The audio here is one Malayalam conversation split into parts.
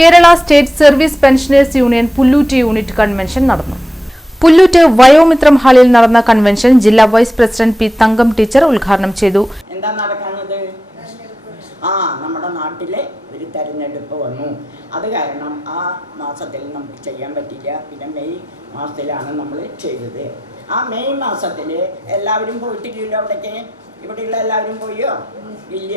Kerala state service pensioners union Pullut unit convention നടന്നു. പുല്ലൂറ്റ് വയോമിത്രം ഹാളിൽ നടന്ന കൺവെൻഷൻ ജില്ലാ വൈസ് പ്രസിഡന്റ് പി തങ്കം ടീച്ചർ ഉദ്ഘാടനം ചെയ്തു. എന്താ നടക്കുന്നത്? നമ്മുടെ നാട്ടിലെ ഒരു തെരഞ്ഞെടുപ്പ് വന്നു. അത് കാരണം ആ മാസത്തിൽ നമുക്ക് ചെയ്യാൻ പറ്റില്ല. പിന്നെ മെയ് മാസത്തിലാണ് നമ്മൾ ചെയ്തത്. ആ മെയ് മാസത്തിൽ എല്ലാവരും പോയിട്ടില്ലല്ലോ. അവിടേക്ക് ഇവിടെയുള്ള എല്ലാവരും പോയോ? ഇല്ല.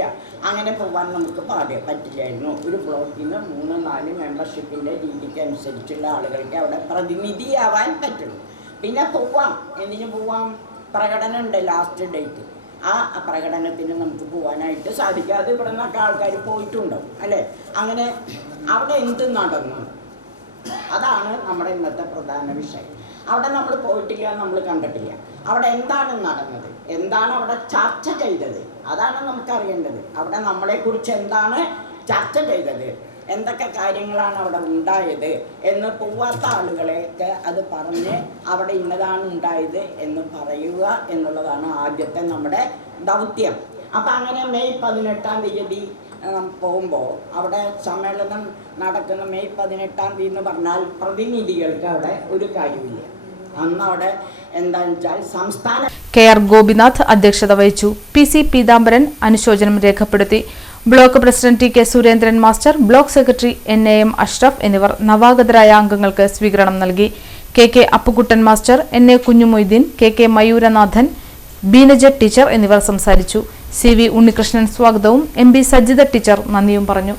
അങ്ങനെ പോകാൻ നമുക്ക് പറ്റില്ലായിരുന്നു. ഒരു ബ്ലോക്കിൽ നിന്ന് 3-4 മെമ്പർഷിപ്പിൻ്റെ രീതിക്ക് അനുസരിച്ചുള്ള ആളുകൾക്ക് അവിടെ പ്രതിനിധിയാവാൻ പറ്റുള്ളൂ. പിന്നെ പോവാം. എന്തിനു പോവാം? പ്രകടനം ഉണ്ട്, ലാസ്റ്റ് ഡേറ്റ്. ആ പ്രകടനത്തിന് നമുക്ക് പോകാനായിട്ട് സാധിക്കാതെ ഇവിടെ നിന്നൊക്കെ ആൾക്കാർ പോയിട്ടുണ്ടാവും അല്ലേ? അങ്ങനെ അവിടെ എന്ത് നടന്നു? അതാണ് നമ്മുടെ ഇന്നത്തെ പ്രധാന വിഷയം. അവിടെ നമ്മൾ പോയിട്ടില്ല, നമ്മൾ കണ്ടിട്ടില്ല. അവിടെ എന്താണ് നടന്നത്, എന്താണ് അവിടെ ചർച്ച ചെയ്തത്, അതാണ് നമുക്കറിയേണ്ടത്. അവിടെ നമ്മളെക്കുറിച്ച് എന്താണ് ചർച്ച ചെയ്തത്, എന്തൊക്കെ കാര്യങ്ങളാണ് അവിടെ ഉണ്ടായത് എന്ന് പോവാത്ത ആളുകളെയൊക്കെ അത് പറഞ്ഞ് അവിടെ ഇന്നതാണ് ഉണ്ടായത് എന്ന് പറയുക എന്നുള്ളതാണ് ആദ്യത്തെ നമ്മുടെ ദൗത്യം. അപ്പം അങ്ങനെ മെയ് 18-ാം തീയതി പോകുമ്പോൾ അവിടെ സമ്മേളനം നടക്കുന്ന മെയ് 18-ാം തീയതി എന്ന് പറഞ്ഞാൽ പ്രതിനിധികൾക്ക് അവിടെ ഒരു കാര്യമില്ല. അന്ന് അവിടെ എന്താണെന്ന് വെച്ചാൽ സംസ്ഥാന KR ഗോപിനാഥ് അധ്യക്ഷത വഹിച്ചു. PC പീതാംബരൻ അനുശോചനം രേഖപ്പെടുത്തി. Block president TK Surendran master, block secretary NAM Ashraf എന്നിവർ നവാഗതരായ അംഗങ്ങൾക്ക് സ്വീകരണം നൽകി. KK Appukuttan master, NA Kunjumoideen, KK Mayuranathan, Beenaja teacher എന്നിവർ സംസാരിച്ചു. CV ഉണ്ണികൃഷ്ണൻ സ്വാഗതവും MB സജിത ടീച്ചർ നന്ദിയും പറഞ്ഞു.